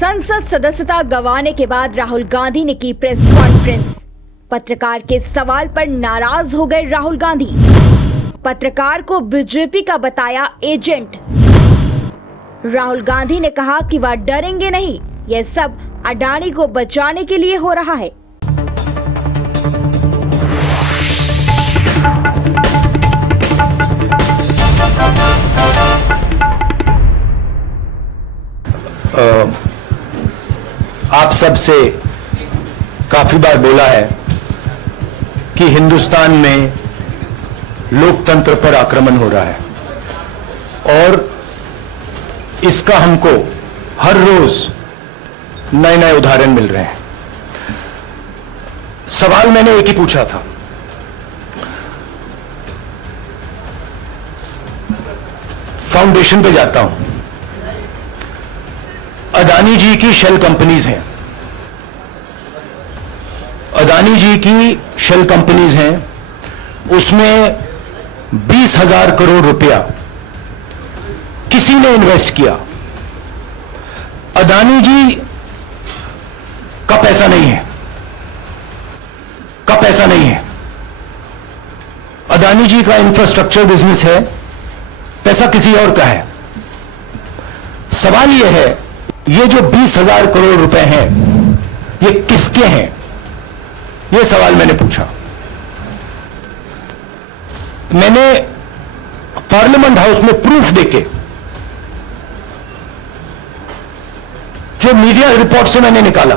संसद सदस्यता गंवाने के बाद राहुल गांधी ने की प्रेस कॉन्फ्रेंस। पत्रकार के सवाल पर नाराज हो गए राहुल गांधी। पत्रकार को बीजेपी का बताया एजेंट। राहुल गांधी ने कहा कि वह डरेंगे नहीं, यह सब अडानी को बचाने के लिए हो रहा है। आप सब से काफी बार बोला है कि हिंदुस्तान में लोकतंत्र पर आक्रमण हो रहा है और इसका हमको हर रोज नए नए उदाहरण मिल रहे हैं। सवाल मैंने एक ही पूछा था, फाउंडेशन पे जाता हूं। अदानी जी की शेल कंपनीज हैं, अदानी जी की शेल कंपनीज हैं, उसमें 20,000 करोड़ रुपया किसी ने इन्वेस्ट किया। अदानी जी का पैसा नहीं है, का पैसा नहीं है। अदानी जी का इंफ्रास्ट्रक्चर बिजनेस है, पैसा किसी और का है। सवाल यह है, ये जो 20,000 करोड़ रुपए हैं, ये किसके हैं? ये सवाल मैंने पूछा। मैंने पार्लियामेंट हाउस में प्रूफ देके, जो मीडिया रिपोर्ट से मैंने निकाला,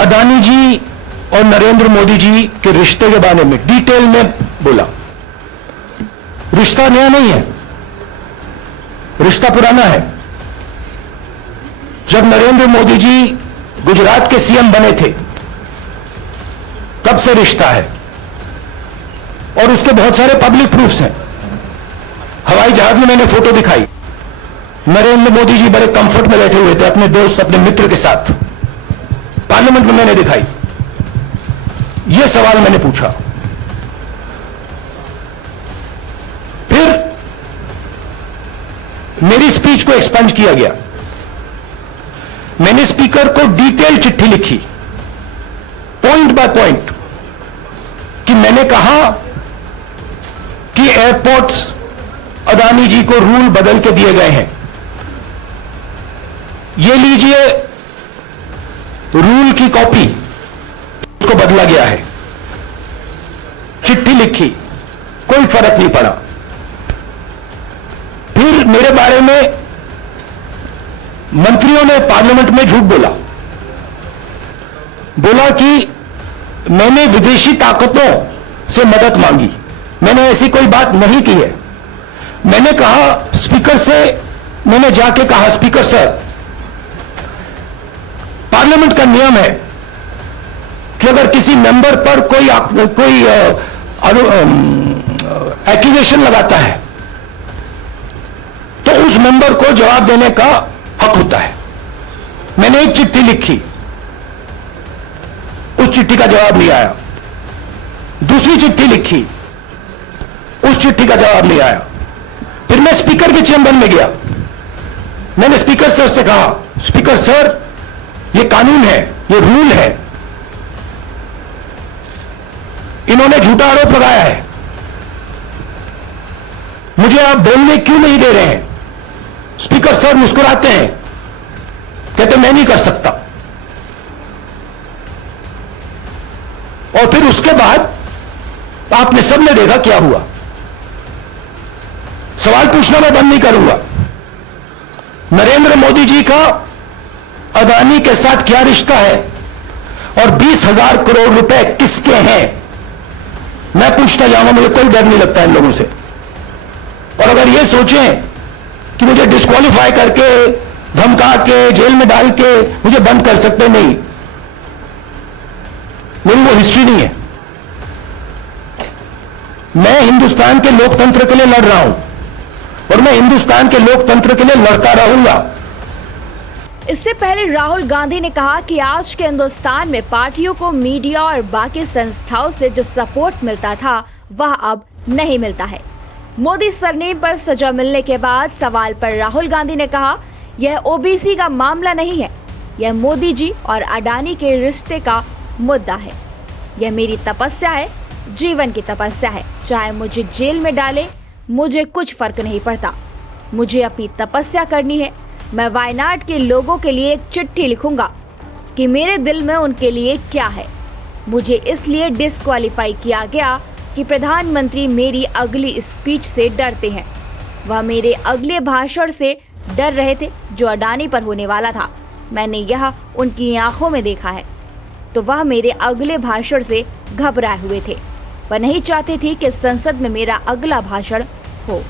अदानी जी और नरेंद्र मोदी जी के रिश्ते के बारे में डिटेल में बोला। रिश्ता नया नहीं है, रिश्ता पुराना है। जब नरेंद्र मोदी जी गुजरात के सीएम बने थे, तब से रिश्ता है और उसके बहुत सारे पब्लिक प्रूफ्स हैं। हवाई जहाज में मैंने फोटो दिखाई, नरेंद्र मोदी जी बड़े कंफर्ट में बैठे हुए थे अपने दोस्त, अपने मित्र के साथ। पार्लियामेंट में मैंने दिखाई। यह सवाल मैंने पूछा। फिर मेरी स्पीच को एक्सपंज किया गया। मैंने स्पीकर को डिटेल चिट्ठी लिखी, पॉइंट बाय पॉइंट, कि मैंने कहा कि एयरपोर्ट्स अदानी जी को रूल बदल के दिए गए हैं। ये लीजिए रूल की कॉपी, उसको बदला गया है। चिट्ठी लिखी, कोई फर्क नहीं पड़ा। फिर मेरे बारे में मंत्रियों ने पार्लियामेंट में झूठ बोला, बोला कि मैंने विदेशी ताकतों से मदद मांगी। मैंने ऐसी कोई बात नहीं की है। मैंने कहा स्पीकर से, मैंने जाके कहा, स्पीकर सर, पार्लियामेंट का नियम है कि अगर किसी मेंबर पर कोई एक्यूजेशन लगाता है तो उस मेंबर को जवाब देने का हक होता है। मैंने एक चिट्ठी लिखी, उस चिट्ठी का जवाब नहीं आया। दूसरी चिट्ठी लिखी, उस चिट्ठी का जवाब नहीं आया। फिर मैं स्पीकर के चेंबर में गया। मैंने स्पीकर सर से कहा, स्पीकर सर, ये कानून है, ये रूल है, इन्होंने झूठा आरोप लगाया है, मुझे आप बोलने क्यों नहीं दे रहे हैं? स्पीकर सर मुस्कुराते हैं, कहते मैं नहीं कर सकता। और फिर उसके बाद आपने सबने देखा क्या हुआ। सवाल पूछना मैं बंद नहीं करूंगा। नरेंद्र मोदी जी का अदानी के साथ क्या रिश्ता है और 20,000 करोड़ रुपए किसके हैं, मैं पूछता जाऊंगा। मुझे कोई डर नहीं लगता इन लोगों से। और अगर ये सोचें कि मुझे डिस्क्वालीफाई करके, धमका के, जेल में डाल के मुझे बंद कर सकते, नहीं, मेरी वो हिस्ट्री नहीं है। मैं हिंदुस्तान के लोकतंत्र के लिए लड़ रहा हूं और मैं हिंदुस्तान के लोकतंत्र के लिए लड़ता रहूंगा। इससे पहले राहुल गांधी ने कहा कि आज के हिंदुस्तान में पार्टियों को मीडिया और बाकी संस्थाओं से जो सपोर्ट मिलता था, वह अब नहीं मिलता है। मोदी सरनेम पर सजा मिलने के बाद सवाल पर राहुल गांधी ने कहा, यह ओबीसी का मामला नहीं है, यह मोदी जी और अडानी के रिश्ते का मुद्दा है। यह मेरी तपस्या है, जीवन की तपस्या है। चाहे मुझे जेल में डाले, मुझे कुछ फर्क नहीं पड़ता। मुझे अपनी तपस्या करनी है। मैं वायनाड के लोगों के लिए एक चिट्ठी लिखूंगा कि मेरे दिल में उनके लिए क्या है। मुझे इसलिए डिस्क्वालीफाई किया गया कि प्रधानमंत्री मेरी अगली स्पीच से डरते हैं। वह मेरे अगले भाषण से डर रहे थे जो अडानी पर होने वाला था। मैंने यह उनकी आंखों में देखा है। तो वह मेरे अगले भाषण से घबराए हुए थे। वह नहीं चाहते थे कि संसद में मेरा अगला भाषण हो।